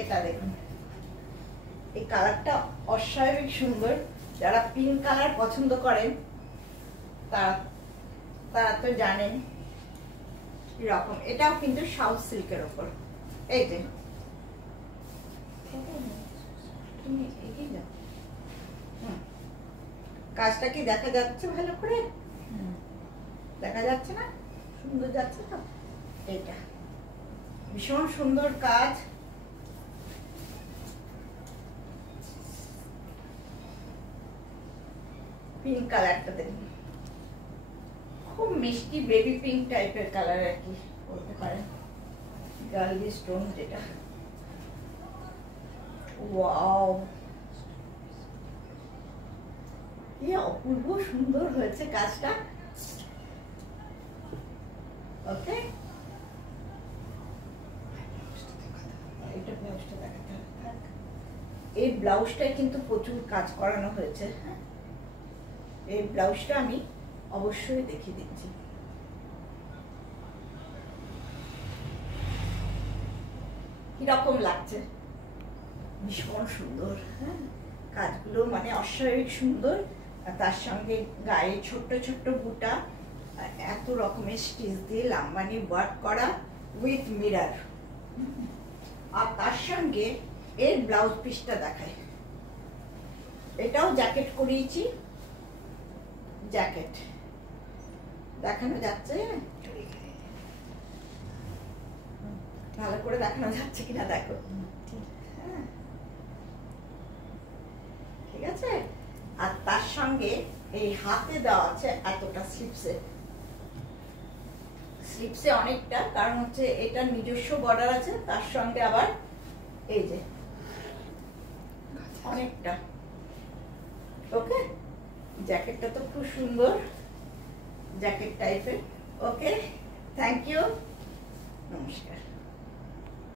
এটা দেখুন, এই কালারটা অস্বাভাবিক সুন্দর। যারা পিঙ্ক কালার পছন্দ করেন তারা তারা তো জানেন এরকম। এটাও কিন্তু সাউথ সিল্কের ওপর। এই যে তুমি এগিয়ে যাও। কাজটা কি দেখা যাচ্ছে ভালো করে? দেখা যাচ্ছে না? সুন্দর যাচ্ছে তো। এটা ভীষণ সুন্দর কাজ। পিঙ্ক কালারটা দেখুন, খুব মিষ্টি বেবি পিঙ্ক টাইপের কালার আর কি বলতে পারেন, গার্লি স্টোন যেটা। ওয়াও, কি অপূর্ব সুন্দর হয়েছে কাজটা। ওকে, এটা ব্লাউজটা দেখাতে হবে। এই ব্লাউজটাই কিন্তু প্রচুর কাজ করানো হয়েছে। হ্যাঁ, এই ব্লাউজটা আমি অবশ্যই দেখিয়ে দিচ্ছি। কিরকম লাগছে? ভীষণ সুন্দর। হ্যাঁ, কাজগুলো মানে অস্বাভাবিক সুন্দর। আর তার সঙ্গে গায়ে ছোট্ট ছোট্ট বুটা, এত রকমের স্টিচ দিয়ে লাম্বানি ওয়ার্ক করা উইথ মিরর। আর তার সঙ্গে এর ব্লাউজ পিসটা দেখায়। এটাও জ্যাকেট করিয়েছি। জ্যাকেট দেখানো যাচ্ছে? ভালো করে দেখানো যাচ্ছে কিনা দেখো। ঠিক আছে। আর তার সঙ্গে এই হাতে দেওয়া আছে এতটা স্লিপসে। স্লিপসে অনেকটা, কারণ হচ্ছে এটা নিজস্ব বর্ডার আছে, তার সঙ্গে আবার এই যে অনেকটা। ওকে, জ্যাকেটটা তো খুব সুন্দর জ্যাকেট টাইপের। ওকে, থ্যাংক ইউ, নমস্কার।